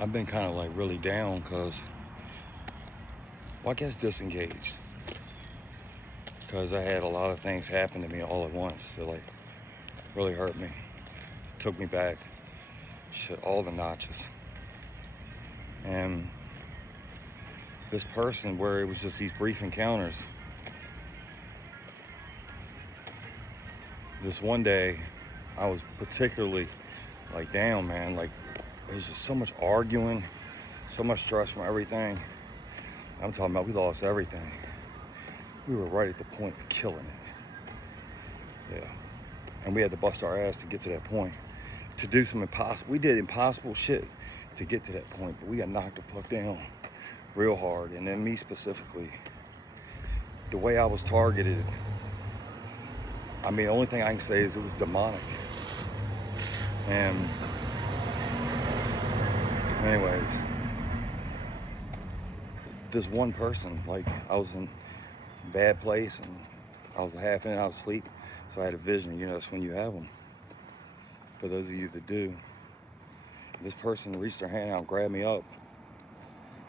I've been kind of like really down because, well, I guess disengaged. Because I had a lot of things happen to me all at once that like really hurt me. Took me back, shit, all the notches. And this person, where it was just these brief encounters, this one day I was particularly like down, man. Like there's just so much arguing, so much stress from everything. I'm talking about we lost everything. We were right at the point of killing it. Yeah. And we had to bust our ass to get to that point. To do some impossible, we did impossible shit to get to that point, but we got knocked the fuck down real hard. And then me specifically, the way I was targeted, I mean, the only thing I can say is it was demonic. And anyways, this one person, like I was in a bad place and I was half in and out of sleep. So I had a vision, that's when you have them. For those of you that do. This person reached their hand out and grabbed me up.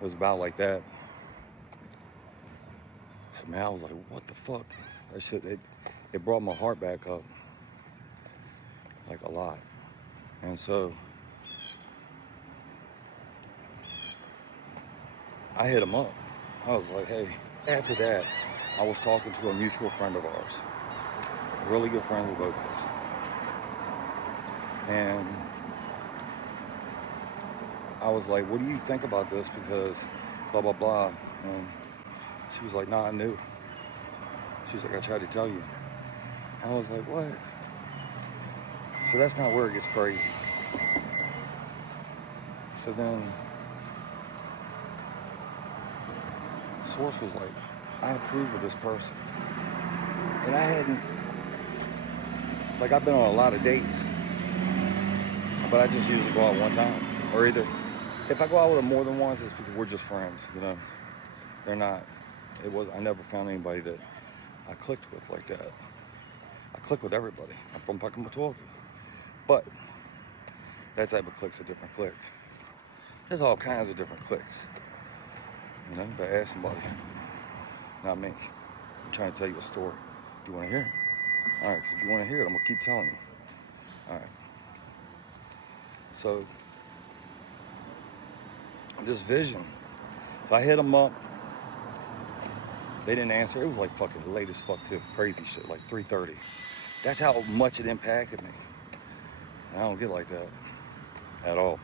It was about like that. So man, I was like, what the fuck? That shit, it brought my heart back up. Like a lot. And so I hit him up. I was like, hey, after that, I was talking to a mutual friend of ours. Really good friends with both of us. And I was like, what do you think about this? Because blah, blah, blah. And she was like, nah, I knew. She was like, I tried to tell you. And I was like, what? So that's not where it gets crazy. So then Source was like, I approve of this person. And I hadn't, like I've been on a lot of dates, but I just usually go out one time. Or either, if I go out with them more than once, it's because we're just friends, They're not, I never found anybody that I clicked with like that. I click with everybody. I'm from Puckamatawaka. But that type of click's a different click. There's all kinds of different clicks. But ask somebody. Not me. I'm trying to tell you a story. Do you want to hear it? Alright, because if you want to hear it, I'm going to keep telling you. Alright. So, this vision. So I hit them up. They didn't answer. It was like fucking late as fuck too. Crazy shit, like 3:30. That's how much it impacted me. And I don't get like that at all.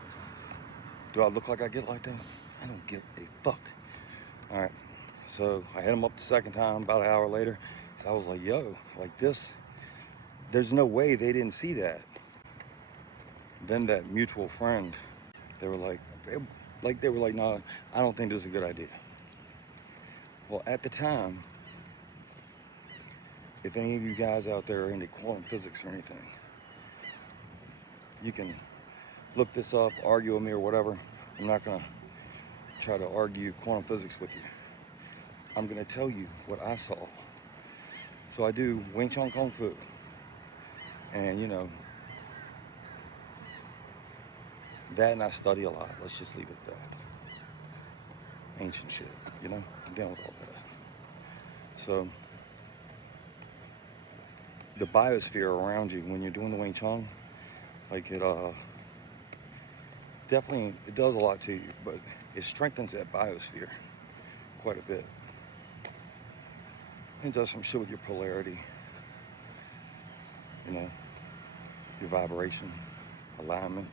Do I look like I get like that? I don't give a fuck. Alright. So I hit them up the second time, about an hour later. So I was like, yo, like this, there's no way they didn't see that. Then that mutual friend, they were like, nah, I don't think this is a good idea. Well, at the time, if any of you guys out there are into quantum physics or anything, you can look this up, argue with me or whatever. I'm not going to try to argue quantum physics with you. I'm going to tell you what I saw. So I do Wing Chun Kung Fu. And, that, and I study a lot. Let's just leave it at that. Ancient shit, I'm down with all that. So, the biosphere around you when you're doing the Wing Chun, like it definitely, it does a lot to you, but it strengthens that biosphere quite a bit. It does some shit with your polarity, your vibration, alignment.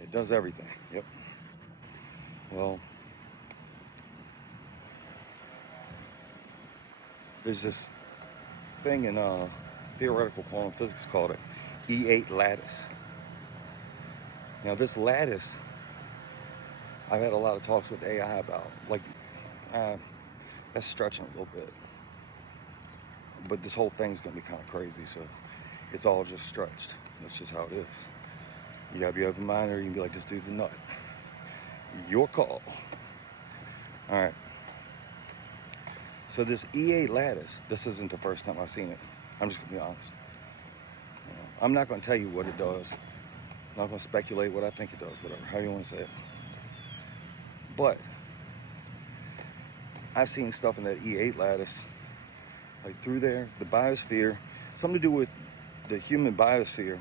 It does everything. Yep. Well, there's this thing in theoretical quantum physics called an E8 lattice. Now, this lattice, I've had a lot of talks with AI about. Like, that's stretching a little bit. But this whole thing's going to be kind of crazy, so it's all just stretched. That's just how it is. You got to be open-minded, or you can be like, this dude's a nut. Your call. All right. So this E8 lattice, this isn't the first time I've seen it. I'm just going to be honest. I'm not going to tell you what it does. I'm not going to speculate what I think it does, whatever, how you want to say it. But I've seen stuff in that E8 lattice, like through there, the biosphere, something to do with the human biosphere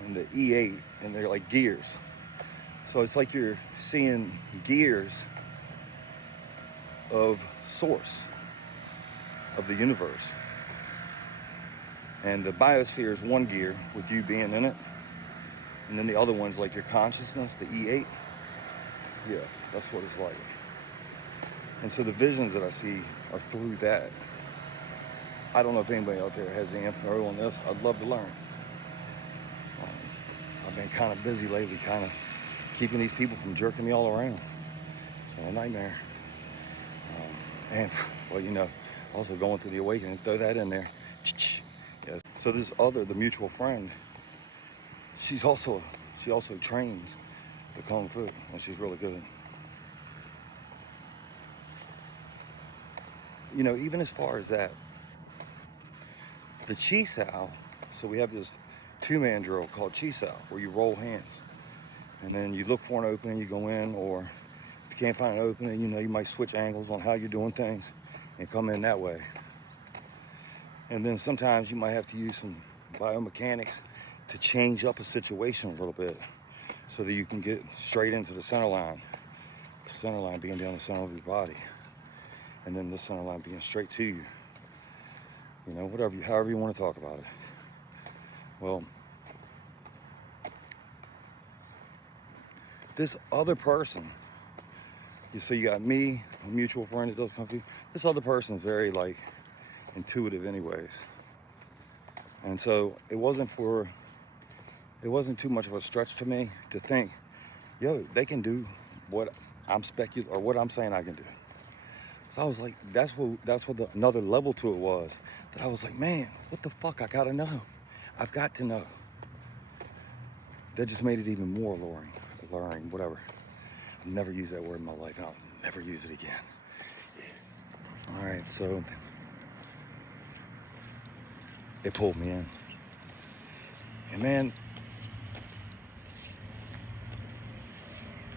and the E8, and they're like gears. So it's like you're seeing gears of source of the universe. And the biosphere is one gear with you being in it. And then the other one's like your consciousness, the E8. Yeah, that's what it's like. And so the visions that I see are through that. I don't know if anybody out there has any info on this. I'd love to learn. I've been kind of busy lately, kind of keeping these people from jerking me all around. It's been a nightmare. And, well, you know, also going through the awakening, throw that in there. Yeah. So this other, the mutual friend, she also trains the Kung Fu, and she's really good. You know, even as far as that, the Chi Sao, so we have this two-man drill called Chi Sao, where you roll hands. And then you look for an opening, you go in, or if you can't find an opening, you know, you might switch angles on how you're doing things and come in that way. And then sometimes you might have to use some biomechanics to change up a situation a little bit so that you can get straight into the center line. The center line being down the center of your body. And then the center line being straight to you. You know, however you want to talk about it. Well, this other person, so you got me, a mutual friend that does Kung Fu. This other person is very, like, intuitive anyways. And so it wasn't too much of a stretch to me to think, yo, they can do what I'm saying I can do. So I was like, that's what another level to it was. That I was like, man, what the fuck? I gotta know. I've got to know. That just made it even more alluring, whatever. I've never used that word in my life. I'll never use it again. Yeah. All right, so it pulled me in. And man,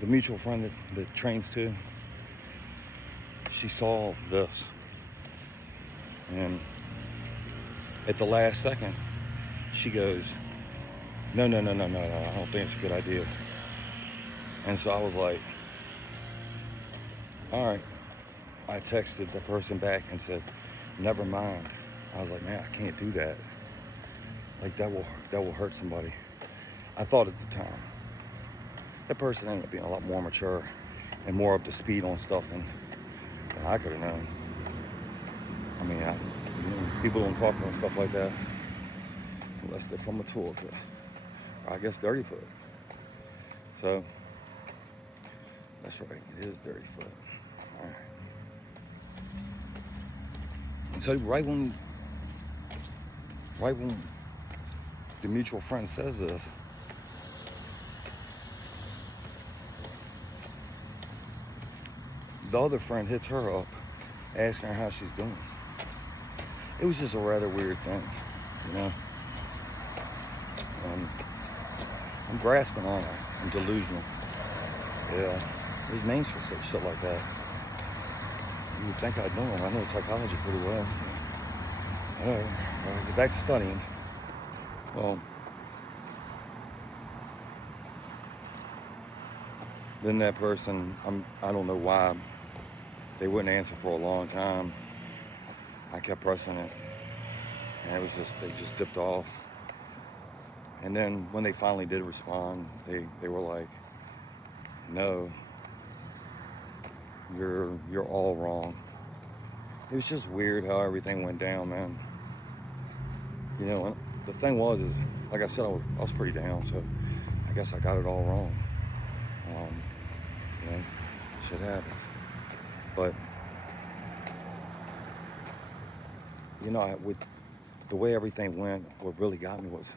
the mutual friend that trains too, she saw this. And at the last second, she goes, no, I don't think it's a good idea. And so I was like, all right. I texted the person back and said, never mind. I was like, man, I can't do that. Like, that will hurt somebody. I thought at the time. That person ended up being a lot more mature and more up to speed on stuff than I could have known. I mean, people don't talk about stuff like that unless they're from a tour, or I guess Dirty Foot. So, that's right, it is Dirty Foot. All right. And so right when the mutual friend says this, the other friend hits her up, asking her how she's doing. It was just a rather weird thing, you know. I'm grasping on it. I'm delusional. Yeah, there's names for shit like that. You would think I'd know them. I know psychology pretty well. All right, get back to studying. Well, then that person, I don't know why they wouldn't answer for a long time. I kept pressing it, and they just dipped off. And then when they finally did respond, they were like, no, you're all wrong. It was just weird how everything went down, man. You know, the thing is, like I said, I was pretty down, so I guess I got it all wrong. You know, shit happens. But, you know, with the way everything went, what really got me was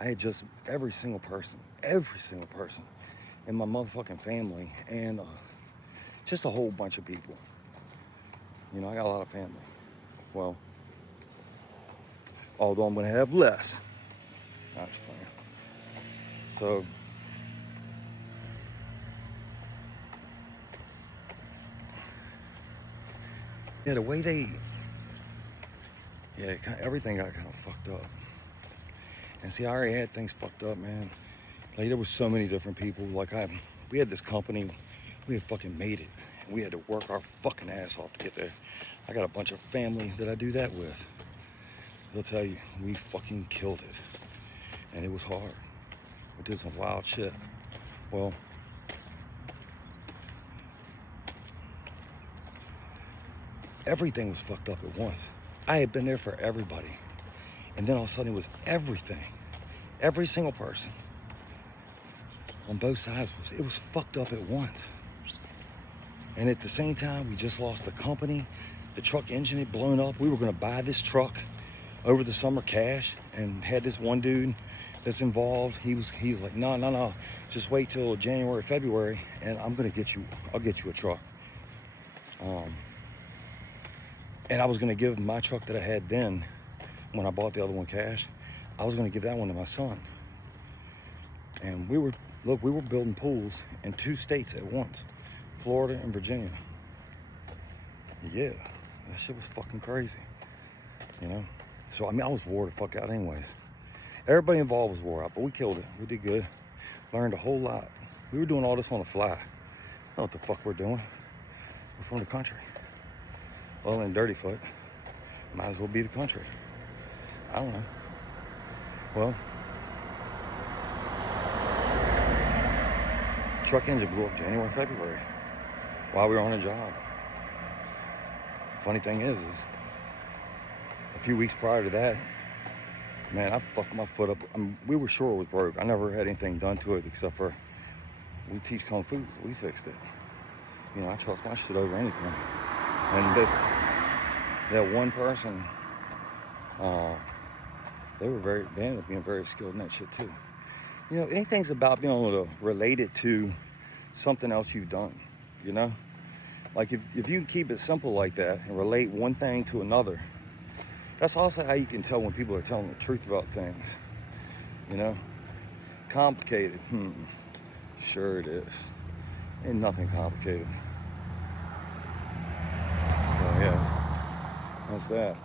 I had just every single person in my motherfucking family, and just a whole bunch of people. You know, I got a lot of family. Well, although I'm going to have less. No, I'm just playing. So, Yeah, the way they, yeah, everything got kind of fucked up. And see, I already had things fucked up, man. Like, there was so many different people. Like, we had this company, we had fucking made it. And we had to work our fucking ass off to get there. I got a bunch of family that I do that with. They'll tell you, we fucking killed it. And it was hard. We did some wild shit. Well, everything was fucked up at once. I had been there for everybody. And then all of a sudden it was everything. Every single person on both sides it was fucked up at once. And at the same time, we just lost the company. The truck engine had blown up. We were gonna buy this truck over the summer cash and had this one dude that's involved. He was like, no, just wait till January, February, and I'll get you a truck. And I was gonna give my truck that I had then, when I bought the other one cash, I was gonna give that one to my son. And we were building pools in 2 states at once, Florida and Virginia. Yeah, that shit was fucking crazy, you know? So, I mean, I was wore the fuck out anyways. Everybody involved was wore out, but we killed it. We did good. Learned a whole lot. We were doing all this on the fly. I don't know what the fuck we're doing. We're from the country. Well, in Dirtyfoot, might as well be the country. I don't know. Well, truck engine blew up January, February while we were on a job. Funny thing is a few weeks prior to that, man, I fucked my foot up. We were sure it was broke. I never had anything done to it except for we teach Kung Fu, so we fixed it. You know, I trust my shit over anything. And that one person, they ended up being very skilled in that shit too. You know, anything's about being able to relate it to something else you've done, you know? Like if you can keep it simple like that and relate one thing to another, that's also how you can tell when people are telling the truth about things, you know? Complicated, sure it is. Ain't nothing complicated. So yeah, that's that.